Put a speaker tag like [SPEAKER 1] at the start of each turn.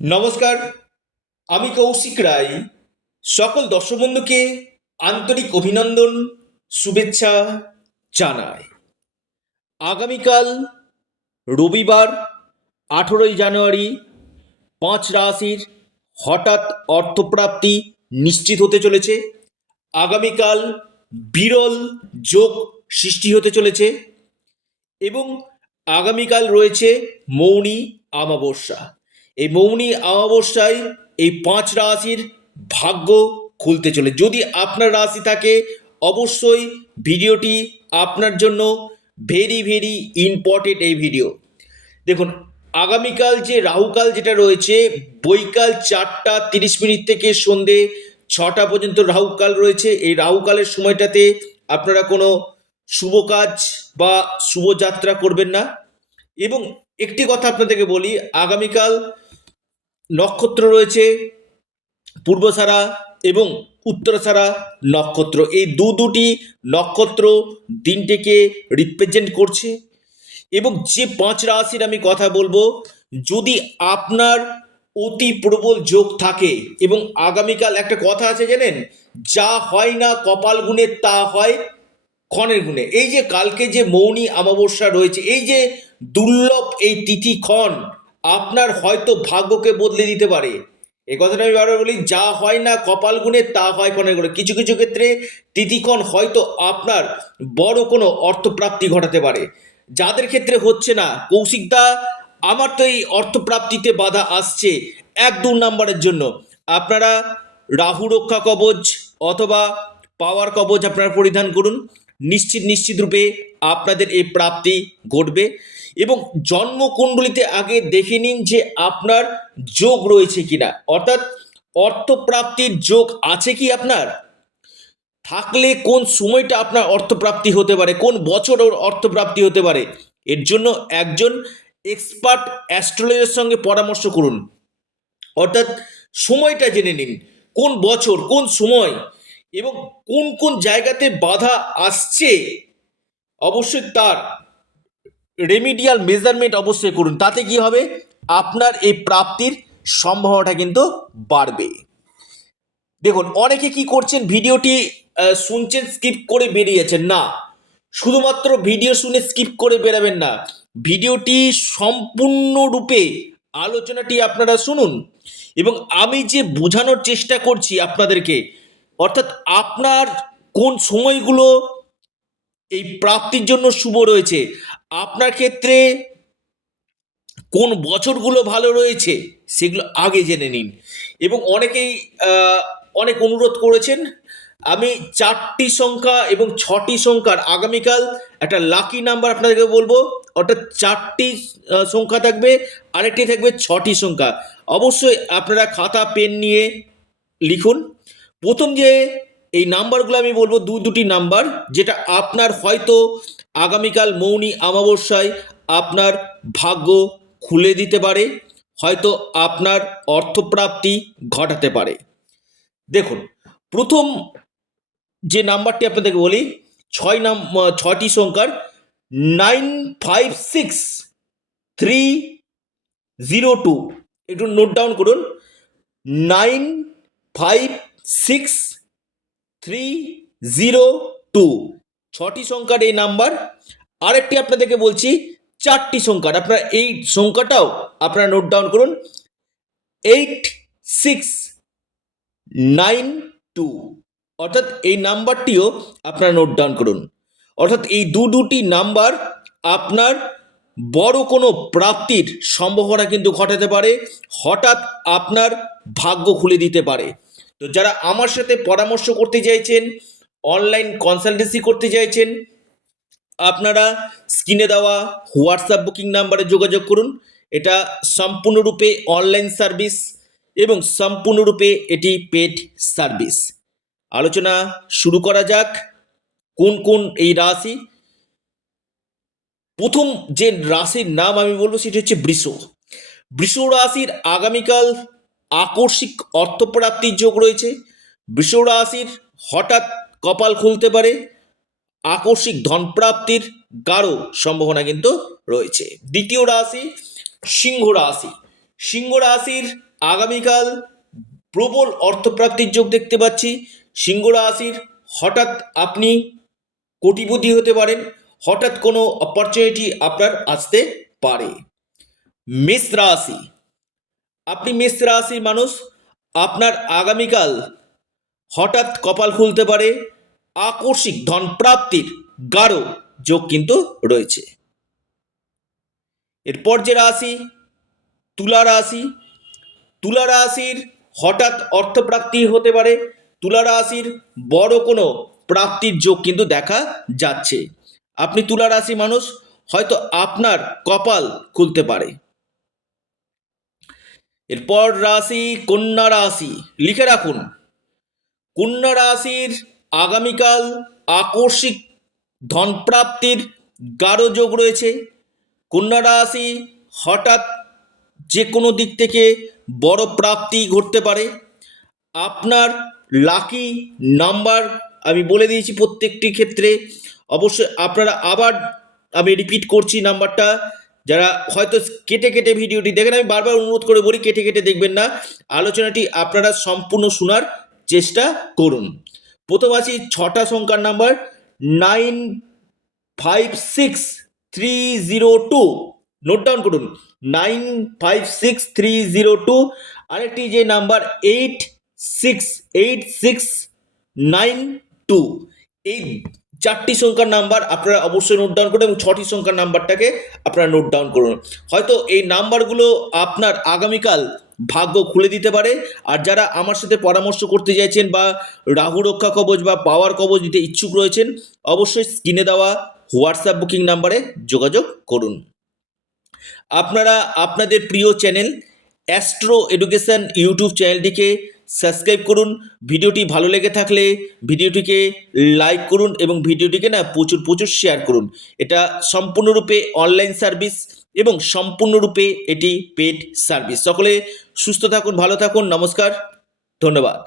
[SPEAKER 1] নমস্কার, আমি কৌশিক রায়। সকল দর্শক বন্ধুকে আন্তরিক অভিনন্দন, শুভেচ্ছা জানাই। আগামীকাল রবিবার, আঠেরোই জানুয়ারি, পাঁচ রাশির হঠাৎ অর্থপ্রাপ্তি নিশ্চিত হতে চলেছে। আগামীকাল বিরল যোগ সৃষ্টি হতে চলেছে এবং আগামীকাল রয়েছে মৌনী অমাবস্যা। এই মৌনী অমাবস্যায় এই পাঁচ রাশির ভাগ্য খুলতে চলে। যদি আপনার রাশি থাকে, অবশ্যই ভিডিওটি আপনার জন্য ভেরি ভেরি ইম্পর্টেন্ট এই ভিডিও দেখুন, আগামীকাল যে রাহুকাল যেটা রয়েছে, বৈকাল চারটা তিরিশ মিনিট থেকে সন্ধে ছটা পর্যন্ত রাহুকাল রয়েছে। এই রাহুকালের সময়টাতে আপনারা কোনো শুভ কাজ বা শুভযাত্রা করবেন না। এবং একটি কথা আপনাদেরকে বলি, আগামীকাল নক্ষত্র রয়েছে, পূর্বসারা এবং উত্তরসারা নক্ষত্র। এই দু দুটি নক্ষত্র দিনটিকে রিপ্রেজেন্ট করছে এবং যে পাঁচ রাশির আমি কথা বলব, যদি আপনার অতি প্রবল যোগ থাকে এবং আগামীকাল একটা কথা আছে জানেন, যা হয় না কপাল গুণে, তা হয় ক্ষণের গুণে। এই যে কালকে যে মৌনী অমাবস্যা রয়েছে, এই যে দুর্লভ এই তিথি ক্ষণ আপনার হয়তো ভাগ্যকে বদলে দিতে পারে। এ কথাটা আমি বারবার বলি, যা হয় না কপাল গুণে তা হয় ক্ষণের গুণে কিছু কিছু ক্ষেত্রে তিথিক্ষণ হয়তো আপনার বড় কোনো অর্থপ্রাপ্তি ঘটাতে পারে। যাদের ক্ষেত্রে হচ্ছে না কৌশিকদা আমার তো এই অর্থপ্রাপ্তিতে বাধা আসছে এক দু নাম্বারের জন্য। আপনারা রাহু রক্ষা কবচ অথবা পাওয়ার কবচ আপনারা পরিধান করুন। নিশ্চিত নিশ্চিত রূপে আপনাদের এই প্রাপ্তি ঘটবে। এবং জন্মকুণ্ডলিতে আগে দেখে নিন যে আপনার যোগ রয়েছে কিনা। অর্থাৎ অর্থপ্রাপ্তির যোগ আছে কি আপনার? থাকলে কোন সময়টা আপনার অর্থপ্রাপ্তি হতে পারে? কোন বছর ওর অর্থপ্রাপ্তি হতে পারে? এর জন্য একজন এক্সপার্ট অ্যাস্ট্রোলজারের সঙ্গে পরামর্শ করুন। অর্থাৎ সময়টা জেনে নিন, কোন বছর, কোন সময় এবং কোন কোন জায়গাতে বাধা আসছে? অবশ্যই তার রেমিডিয়াল মেজারমেন্ট অবশ্যই করুন। তাতে কি হবে? আপনার এই প্রাপ্তির সম্ভাবনাটা কিন্তু বাড়বে। দেখুন, অনেকে কি করছেন? ভিডিওটি শুনছেন স্কিপ করে বেরিয়েছেন। না, শুধুমাত্র ভিডিও শুনে স্কিপ করে বেরাবেন না। ভিডিওটি সম্পূর্ণরূপে আলোচনাটি আপনারা শুনুন এবং আমি যে বোঝানোর চেষ্টা করছি আপনাদেরকে, অর্থাৎ আপনার কোন সময়গুলো এই প্রাপ্তির জন্য শুভ রয়েছে। আপনার ক্ষেত্রে কোন বছরগুলো ভালো রয়েছে সেগুলো আগে জেনে নিন। এবং অনেকেই অনেক অনুরোধ করেছেন, আমি চারটি সংখ্যা এবং ছটি সংখ্যার আগামীকাল একটা লাকি নাম্বার আপনাদেরকে বলব, অর্থাৎ চারটি সংখ্যা থাকবে, আরেকটি থাকবে ছটি সংখ্যা। অবশ্যই আপনারা খাতা, পেন নিয়ে লিখুন। প্রথম যে এই নাম্বারগুলো আমি বলব দু দুটি নাম্বার, যেটা আপনার হয়তো আগামীকাল মৌনী অমাবস্যায় আপনার ভাগ্য খুলে দিতে পারে, হয়তো আপনার অর্থপ্রাপ্তি ঘটাতে পারে। দেখুন, প্রথম যে নাম্বারটি আপনাদেরকে বলি, ছয় নাম ছটি সংখ্যার nine five six three zero two, একটু নোট ডাউন করুন, nine five six three zero two ছটি সংখ্যার এই নাম্বার, আরেকটি আপনাদেরকে বলছি, চারটি সংখ্যার। আপনার এই সংখ্যাটাও আপনারা নোট ডাউন করুন। এইট সিক্স নাইন টু অর্থাৎ এই নাম্বারটিও আপনারা নোট ডাউন করুন। অর্থাৎ এই দু দুটি নাম্বার আপনার বড় কোনো প্রাপ্তির সম্ভাবনা কিন্তু ঘটাতে পারে, হঠাৎ আপনার ভাগ্য খুলে দিতে পারে। তো যারা আমার সাথে পরামর্শ করতে চাইছেন অনলাইন কনসালটেন্সি করতে চাইছেন, আপনারা স্ক্রিনে দেওয়া হোয়াটসঅ্যাপ বুকিং নাম্বারে যোগাযোগ করুন। এটা সম্পূর্ণরূপে অনলাইন সার্ভিস এবং সম্পূর্ণরূপে এটি পেড সার্ভিস আলোচনা শুরু করা যাক, কোন কোন এই রাশি। প্রথম যে রাশির নাম আমি বলব, সেটি হচ্ছে বৃষ। বৃষ রাশির আগামীকাল আকস্মিক অর্থপ্রাপ্তির যোগ রয়েছে। রাশির হঠাৎ কপাল খুলতে পারে। আকস্মিক ধনপ্রাপ্তির গাঢ় সম্ভাবনা কিন্তু রয়েছে। দ্বিতীয় রাশি সিংহ রাশি। সিংহ রাশির আগামীকাল প্রবল অর্থপ্রাপ্তির যোগ দেখতে পাচ্ছি। সিংহ রাশির হঠাৎ আপনি কোটিপতি হতে পারেন। হঠাৎ কোনো অপরচুনিটি আপনার আসতে পারে। মেষ রাশি। আপনি মেষ রাশির মানুষ, আপনার আগামীকাল হঠাৎ কপাল খুলতে পারে, আকস্মিক ধন প্রাপ্তির গাঢ় যোগ কিন্তু রয়েছে। এরপর যে রাশি, তুলা রাশি, তুলা রাশির হঠাৎ অর্থপ্রাপ্তি হতে পারে, তুলা রাশির বড় কোনো প্রাপ্তির যোগ কিন্তু দেখা যাচ্ছে। আপনি তুলা রাশি মানুষ, হয়তো আপনার কপাল খুলতে পারে। এরপর রাশি কন্যা রাশি, লিখে রাখুন। কন্যা রাশির আগামীকাল আকস্মিক ধনপ্রাপ্তির গাঢ় যোগ রয়েছে। কন্যা রাশি হঠাৎ যে কোনো দিক থেকে বড় প্রাপ্তি ঘটতে পারে। আপনার লাকি নাম্বার আমি বলে দিয়েছি প্রত্যেকটি ক্ষেত্রে। অবশ্যই আপনারা আবার আমি রিপিট করছি নাম্বারটা। যারা হয়তো কেটে কেটে ভিডিওটি দেখেন, আমি বারবার অনুরোধ করে বলি, কেটে কেটে দেখবেন না। আলোচনাটি আপনারা সম্পূর্ণ শোনার চেষ্টা করুন। প্রথম আছি ছটা সংখ্যার number, nine five six three zero two. Note down করুন, nine five six three zero two. আরেকটি যে number, eight six eight six nine two. এই চারটি সংখ্যার নাম্বার আপনারা অবশ্যই নোট ডাউন করুন এবং ছটি সংখ্যার নাম্বারটাকে আপনারা নোট ডাউন করুন। হয়তো এই নাম্বারগুলো আপনার আগামীকাল ভাগ্য খুলে দিতে পারে। আর যারা আমার সাথে পরামর্শ করতে চাইছেন বা রাহু রক্ষা কবচ বা পাওয়ার কবচ দিতে ইচ্ছুক রয়েছেন, অবশ্যই স্ক্রিনে দেওয়া হোয়াটসঅ্যাপ বুকিং নাম্বারে যোগাযোগ করুন। আপনারা আপনাদের প্রিয় চ্যানেল অ্যাস্ট্রো এডুকেশন ইউটিউব চ্যানেলটিকে সাবস্ক্রাইব করুন। ভিডিওটি ভালো লেগে থাকলে ভিডিওটিকে লাইক করুন এবং ভিডিওটিকে না প্রচুর প্রচুর শেয়ার করুন। এটা সম্পূর্ণরূপে অনলাইন সার্ভিস এবং সম্পূর্ণরূপে এটি পেড সার্ভিস। সকলে সুস্থ থাকুন, ভালো থাকুন, নমস্কার, ধন্যবাদ।